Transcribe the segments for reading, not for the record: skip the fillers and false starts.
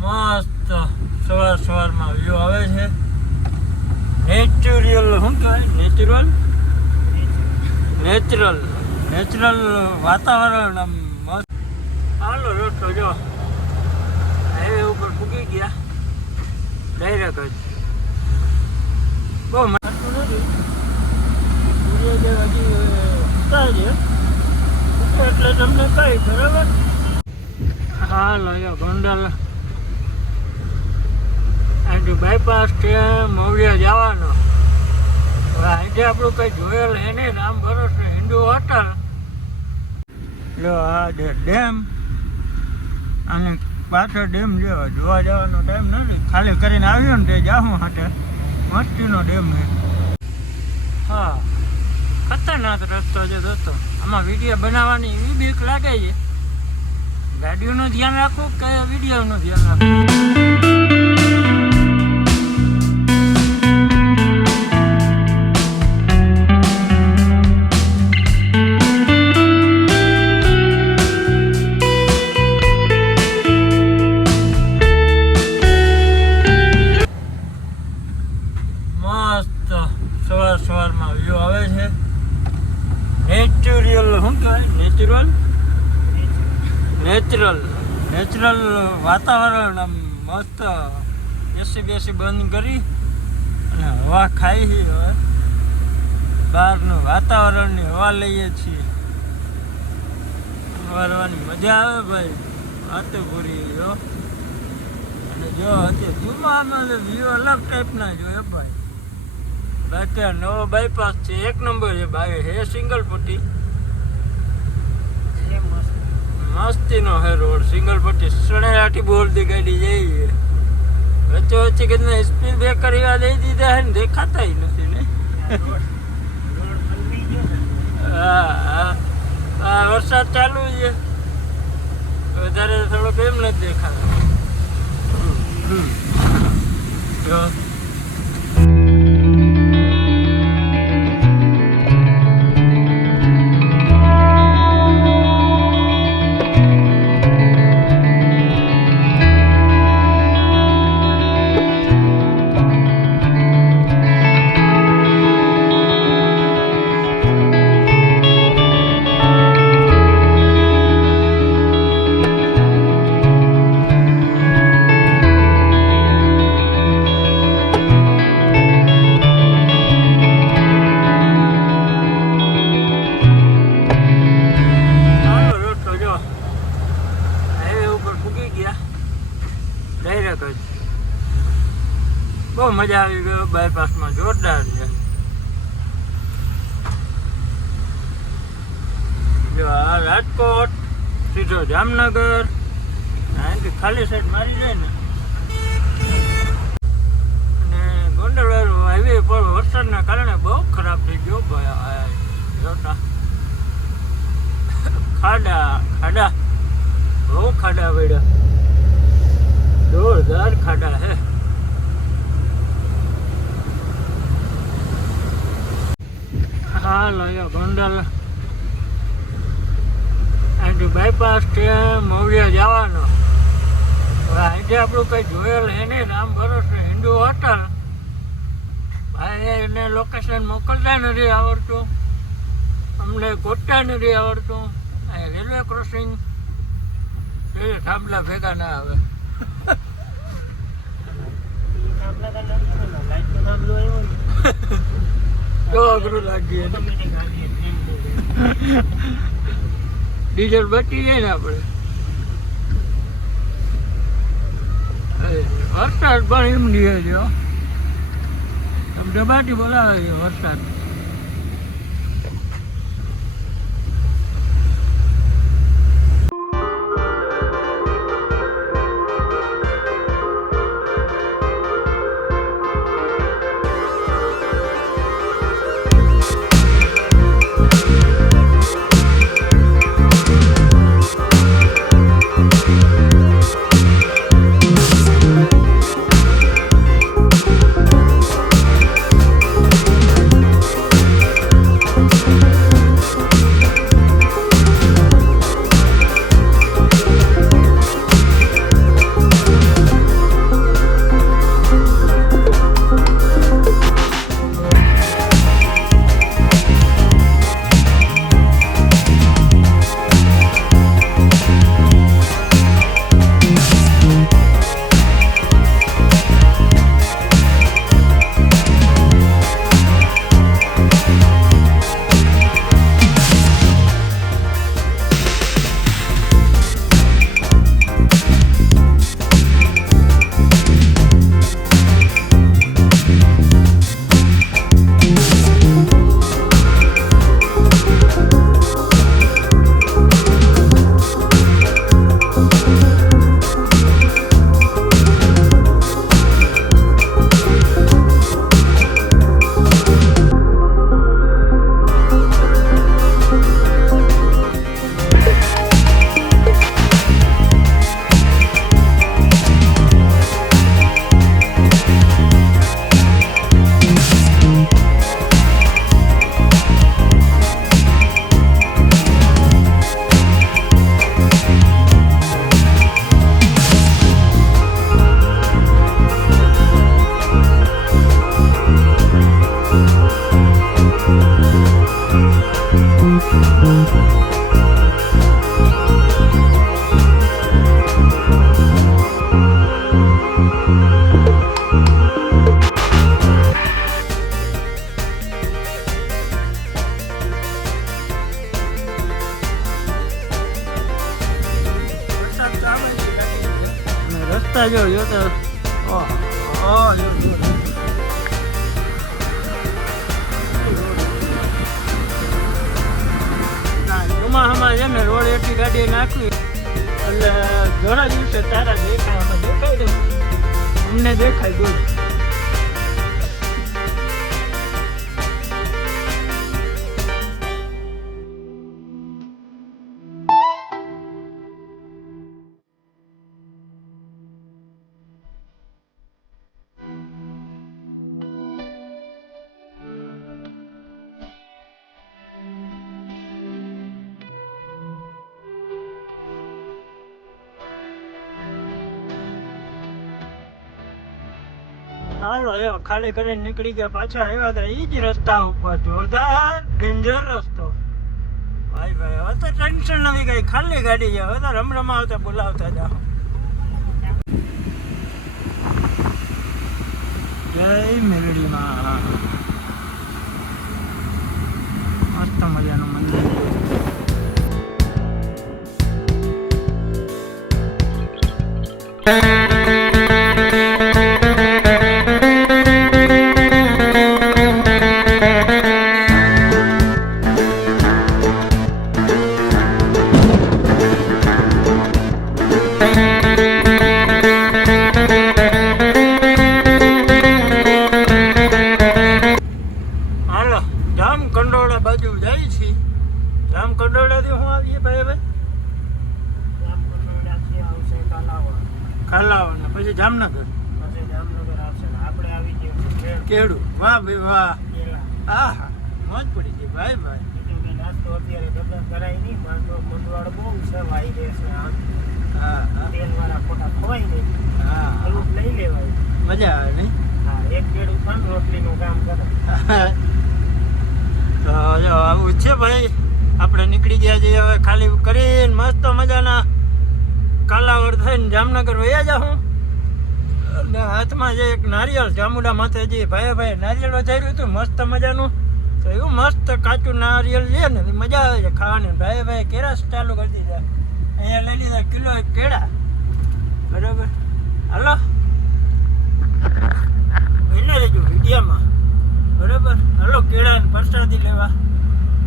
મસ્ત સવારમાં વ્યૂ આવે છે. નેચરલ શું કહેવાય? નેચરલ વાતાવરણ આમ મસ્ત. હાલો રસ્તો જો હાઈવે ઉપર પૂગી ગયા ડાયરેક્ટ જ. બહુ મારતું નથી. સૂર્યોદય હજી ઉતારે છે એટલે તમને કઈ બરાબર. હાલ અહીંયા ગોંડલ અહીંથી બાયપાસ છે મવડિયા જવાનો. હવે અહીંથી આપણું કંઈ જોયેલ હે નહીં. રામ ભરોસે હિન્દુ હોટલ લો આ ડેમ અને પાછળ ડેમ જેવા જોવા જવાનો ટાઈમ નથી. ખાલી કરીને આવ્યો ને તે જાઉં હાટે મસ્તીનો ડેમ છે. હા ખતરનાક રસ્તો છે દોસ્તો. આમાં વિડીયો બનાવવાની એવી બીક લાગે છે. ગાડીઓનું ધ્યાન રાખવું કે વિડીયોનું ધ્યાન રાખવું. મસ્ત સવારમાં વ્યૂ આવે છે. નેચરલ શું કહેવાય? નેચરલ વાતાવરણ આમ મસ્ત. એસી બેસી બંધ કરી અને હવા ખાઈ છે. હવે બહારનું વાતાવરણની હવા લઈએ છીએ. ફરવાની મજા આવે ભાઈ. વાતો પૂરી જો. અને જો અત્યારે જુમામાં વ્યૂ અલગ ટાઈપના જોઈએ ભાઈ. અત્યારે નવો બાયપાસ છે. 1 નંબર છે. બાય હે સિંગલ પટ્ટી. મસ્તીનો હે રોડ. સિંગલ પટ્ટી સણેરાટી બોલતી ગાડી જઈએ. વચ્ચે કેટલા સ્પીડ બ્રેકર એવા દઈ દીધા હે ને દેખાતા નથી ને. હા વરસાદ ચાલુ છે. વધારે થોડોક એમ નથી દેખાતો. બહુ મજા આવી ગયો. બાયપાસમાં જોરદાર છે. જો આ રાજકોટ સીધો જામનગર. અહીંથી ખાલી સાઈડ મારી જાય ને. અને ગોંડલ હાઈવે પર વરસાદના કારણે બહુ ખરાબ થઈ ગયો ભાઈ. જોતા ખાડા બહુ ખાડા પડ્યા. જોરદાર ખાડા હે. હાલ અહીંયા ગોંડલ અહીંથી બાયપાસ છે મવડિયા જવાનો. હવે અહીંથી આપણું કંઈ જોયેલ હે નહીં. રામ ભરોસે હિન્દુ હોટલ. ભાઈ એને લોકેશન મોકલતા નથી આવડતું. અમને ગોતતા નથી આવડતું. અહીં રેલવે ક્રોસિંગ થાંભલા ભેગા ના આવે. તો અઘરું લાગીએ. ડીઝલ બચી જાય ને આપણે. વરસાદ પણ એમ નહીં છે. આમ ડબાટી બોલાવે છે વરસાદ. રસ્તા જો તો ચોમાસામાં છે ને રોડ એટલી ગાડી નાખવી એટલે ઘણા દિવસે તારા દેખાવામાં દેખાય ને અમને દેખાય ગયું. હાલો ખાલી કરીને નીકળી ગયા પાછા આવ્યા હતા એ જ રસ્તા ઉપર જોરદાર ડેન્જર રસ્તો ભાઈ ભાઈ. હવે તો ટેન્શન નથી કઈ, ખાલી ગાડી છે. હવે તો રમરમાવતા બોલાવતા જાઓ. જય મેરડીમાં મસ્ત મજાનું મંદિર. જામકંડોળા બાજુ જાય છે. જામકંડોળાથી શું આવીએ ભાઈ? જામકંડોળાથી આવશે કાલાવાડ, પછી જામનગર, આવશે આપણે આવી જઈએ કેળું. વાહ ભાઈ વાહ, હા હા મોજ પડી ગઈ ભાઈ ભાઈ. નાસ્તો અત્યારે બધા કરાય નહીં, મંડવાળ બહુ છે ભાઈ રહેશે. હા તેલ વાળા ફોટા ખવાય નહીં. હા એવું લઈ લેવાય, મજા આવે નહીં. હા એક કેળું પણ રોટલીનું કામ કરે. તો જો આવું છે ભાઈ. આપણે નીકળી ગયા છીએ હવે ખાલી કરીને મસ્ત મજાના કાલાવડ થઈને જામનગર વયા જાઉં. અને હાથમાં જે એક નારિયેળ જામુડા માથે જે ભાઈ નારિયેળ વધાર્યું હતું મસ્ત મજાનું. તો એવું મસ્ત કાચું નારિયેળ છે ને મજા આવે છે ખાવાની. ભાઈ કેળા ચાલુ કરી દીધા. અહીંયા લઈ લીધા કિલો કેળા. બરાબર, હાલો એને રહેજો વિડીયામાં. બરાબર, હાલો કેળા પ્રસાદી લેવા,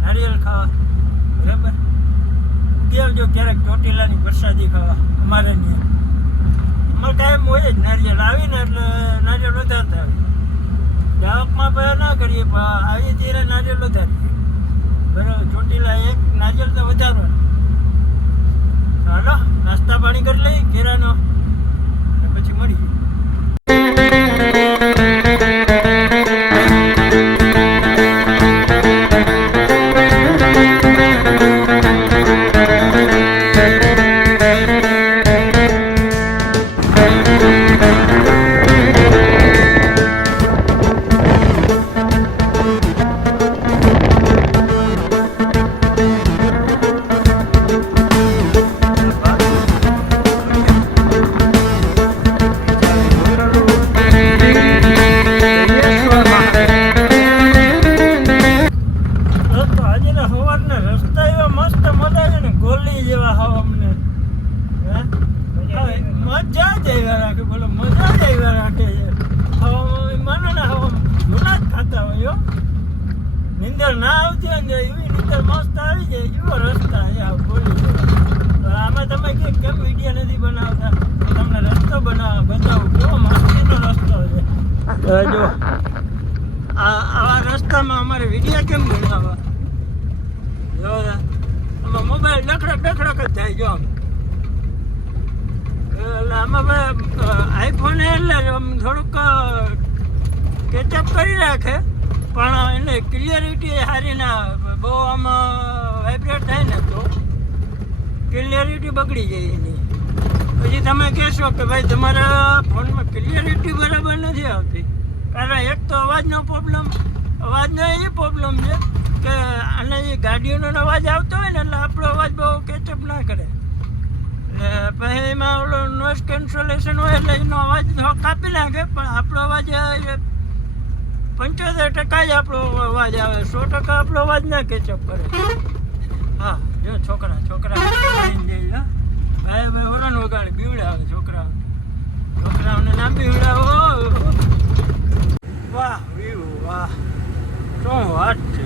નારિયેળ ખાવા. બરાબર, દેવજો ક્યારેક ચોટીલાની પ્રસાદી ખાવા. અમારે નહીં, અમારે કાયમ હોય જ નારિયેળ આવીને એટલે નારિયેળ વધારતા આવે. ગામમાં પહેલાં ના કરીએ પણ આવી ત્યારે નારિયેળ વધારીએ. બરાબર, ચોટીલા એક નારિયેળ તો વધારવાનું. હાલો નાસ્તા પાણી કરી લઈએ કેળાનો, પછી મળીએ. નીંદર ના આવતી હોય ને એવી નીંદર મસ્ત આવી જાય એવો રસ્તા છે. આમાં તમે કેમ વિડીયો નથી બનાવતા? તમને રસ્તો બતાવું કેવો મસ્તીનો રસ્તો છે. જો આવા રસ્તામાં અમારે વિડીયો કેમ બનાવવા? જો આમાં મોબાઈલ ડખડક જ થાય. જો એટલે આમાં ભાઈ આઈફોન એટલે થોડુંક કેચઅપ કરી રાખે પણ એને ક્લિયરિટી સારી ના. બહુ આમાં વાઇબ્રેટ થાય ને તો ક્લિયરિટી બગડી જાય એની. પછી તમે કહેશો કે ભાઈ તમારા ફોનમાં ક્લિયરિટી બરાબર નથી આવતી. કારણ એક તો અવાજનો પ્રોબ્લેમ, અવાજનો એ પ્રોબ્લેમ છે કે આને જે ગાડીઓનો અવાજ આવતો હોય ને એટલે આપણો અવાજ બહુ કેચઅપ ના કરે. એટલે પછી એમાં ઓલો નોઇઝ કેન્સલેશન હોય એટલે એનો અવાજ કાપી નાખે. પણ આપણો અવાજ 75% જ આપણો અવાજ આવે, 100% આપણો અવાજ ના કેચઅપ કરે. હા જો છોકરા ભાઈ ઓરાન વગાડે બીવડે આવે છોકરા. મને ના પીવડાવો. વાહ વ્યૂ વાહ, શું વાત છે.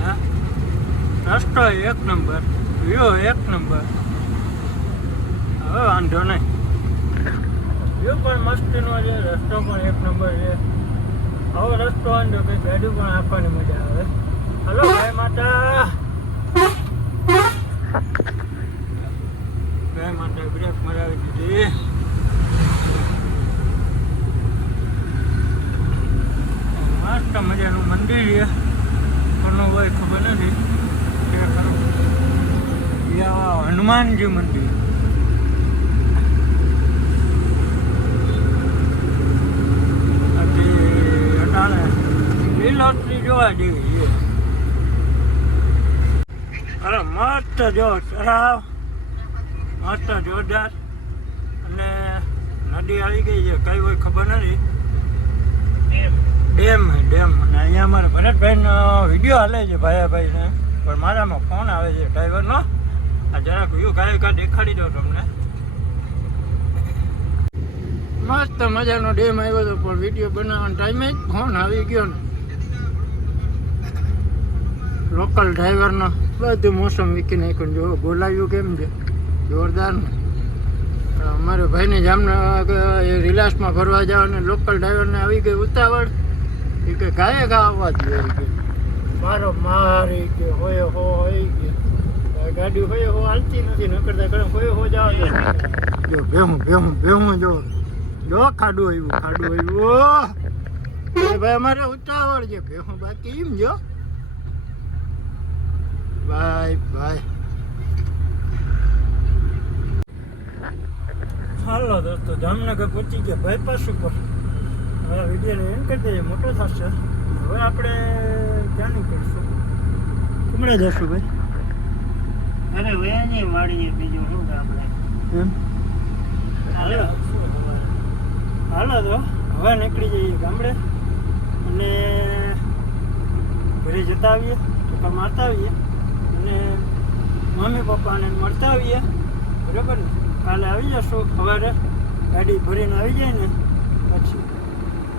હા, રસ્તો એક નંબર, વ્યૂ એક નંબર. હવે વાંધો નહીં, વ્યૂ પણ મસ્તીનો છે, રસ્તો પણ એક નંબર છે. હવે રસ્તો વાંધો કંઈ ગાડી પણ આપવાની મજા આવે. હલો ભાઈ માતા, ગાય માતા બ્રેક મરાવી દીધી. મસ્ત મજાનું મંદિર છે, કોનું હોય ખબર નથી. હનુમાનજી મંદિર. લીલોતરી જોવા જેવી છે. અરે મસ્ત જો તળાવ, મસ્ત જોરદાર. અને નદી આવી ગઈ છે, કઈ હોય ખબર નથી. ડેમ અને અહીંયા અમારે ભરતભાઈનો વિડીયો હાલે છે ભાઈયાભાઈને, પણ મારામાં ફોન આવે છે ડ્રાઈવરનો. આ જરાક વ્યૂ કાંઈ દેખાડી દો તમને. મસ્ત મજાનો ડેમ આવ્યો હતો, પણ વિડીયો બનાવવાનો ટાઈમે જ ફોન આવી ગયો ને. લોકલ ડ્રાઈવરનો બધું મોસમ વીકી નાખ્યું. જો બોલાવ્યું કેમ છે, જોરદાર ને. અમારે ભાઈને જામનગર રિલાયન્સમાં ફરવા જાવ અને લોકલ ડ્રાઈવરને આવી ગઈ ઉતાવળ. એ કે ગાયે ગા આવવા જ મારો મારી કે હોય હો હોય કે ગાડી હોય હો હાલતી નથી, ન કરતા કરે હોય હો જવા દે. જો ભેહું જો ખાડું આવ્યું. ભાઈ અમારે ઉતાવળ છે, ભેહું બાકી એમ જો ભાઈ. હાલો દોસ્તો, જામનગર પહોંચી ગયા બાયપાસ ઉપર. હવે વિડીયોને એમ કરી દઈએ, મોટો થશે. હવે આપણે ક્યાં નીકળશું, કુમડે જશું ભાઈ? અરે વયાની વાળીએ બીજું શું આપણે એમ. હાલો તો હવે નીકળી જઈએ ગામડે અને ઘરે જતા આવીએ, ચક્કર મારતા આવીએ અને મમ્મી પપ્પાને મળતા આવીએ. બરાબર ને? કાલે આવી જશું સવારે, ગાડી ભરીને આવી જાય ને પછી.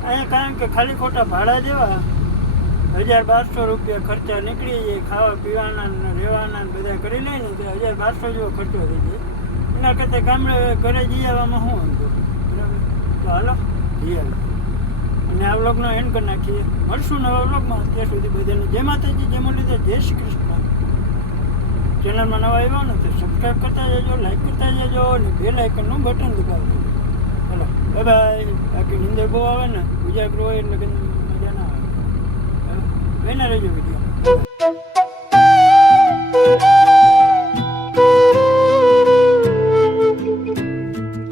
અહીંયા કારણ કે ખાલી ખોટા ભાડા જેવા 1200 રૂપિયા ખર્ચા નીકળી જાય. ખાવા પીવાના ને રહેવાના ને બધા કરી લઈએ ને તો 1200 જેવો ખર્ચો થઈ જાય. એના કરતાં ગામડે ઘરે જઈ આવવામાં શું વાંધો. બરાબર, તો હાલો જઈ આવી અને આ વ્લોગનો એન્ડ કરી નાખીએ. મળશું નવા વ્લોગમાં. ત્યાં સુધી બધાને જય માતાજી, જય મુરલીધર, જય શ્રી કૃષ્ણ. ચેનલમાં નવા આવ્યો ને તો સબસ્ક્રાઈબ કરતા જજો, લાઈક કરતા જજો અને બેલ આઇકનનું બટન દબાવી દેજો. ચલો બાય. બાકી નિંદર બહુ આવે ને, ઉજાગરો હોય એટલે મજા ના આવે. બેના રહેજો વિડીયો.